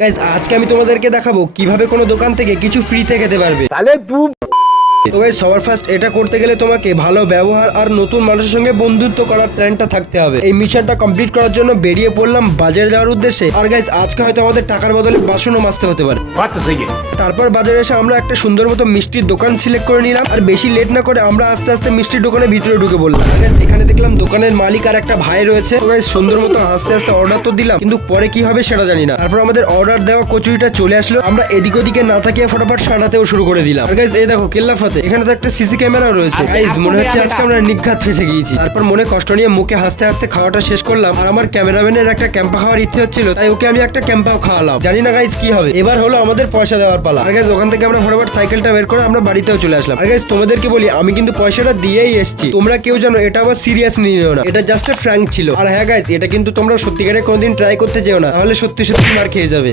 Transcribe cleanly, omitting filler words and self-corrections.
Guys আজকে আমি তোমাদেরকে দেখাবো কিভাবে কোনো দোকান থেকে কিছু ফ্রিতে খেতে পারবে। তো গাইস সবার ফার্স্ট এটা করতে গেলে তোমাকে ভালো ব্যবহার আর নতুন মানুষের সঙ্গে বন্ধুত্ব করার প্ল্যানটা থাকতে হবে। এই মিশনটা কমপ্লিট করার জন্য বেরিয়ে পড়লাম বাজারে যাওয়ার উদ্দেশ্যে। আর গাইস আজকে হয়তো আমাদের টাকার বদলে বাসনও মাজতে হতে পারে। তারপর বাজারে এসে আমরা একটা সুন্দর মতো মিষ্টির দোকান সিলেক্ট করে নিলাম। আর বেশি লেট না করে আমরা আস্তে আস্তে মিষ্টির দোকানের ভিতরে ঢুকে বললাম। গাইস এখানে দেখলাম দোকানের মালিক আর একটা ভাই রয়েছে। তো গাইস সুন্দর মতো আস্তে আস্তে অর্ডার তো দিলাম, কিন্তু পরে কি হবে সেটা জানি না। তারপর আমাদের অর্ডার দেওয়া কচুরিটা চলে আসলো। আমরা এদিক ওদিকে না তাকিয়ে ফটাফট সাঁটাতেও শুরু করে দিলাম। আর গাইস এই দেখো কেল্লা ফাতে এখানে তো একটা সিসি ক্যামেরা রয়েছে। গাইস মনে হচ্ছে আজকে আমরা নিঘাত ফেসে গিয়েছি। তারপর মনে কষ্ট নিয়ে মুখে হাসতে হাসতে খাওয়াটা শেষ করলাম। আর আমার ক্যামেরাম্যানের একটা ক্যাম্পা খাওয়ার ইচ্ছে হচ্ছিল, তাই ওকে আমি একটা ক্যাম্পাও খাওয়ালাম। জানি না গাইস কি হবে। এবার হলো আমাদের পয়সা দেওয়ার পালা। আর গাইস ওখান থেকে আমরা ফটাফট সাইকেলটা বের করে আমরা বাড়িতেও চলে আসলাম। আর গাইস তোমাদেরকে বলি আমি কিন্তু পয়সাটা দিয়েই এসেছি। তোমরা কেউ জানো এটা আবার সিরিয়াস নিও না, এটা জাস্ট ফ্র্যাঙ্ক ছিল। আর হ্যাঁ গাইস এটা কিন্তু তোমরা সত্যিকারে কোনোদিন ট্রাই করতে যেও না, তাহলে সত্যি সত্যি মার খেয়ে যাবে।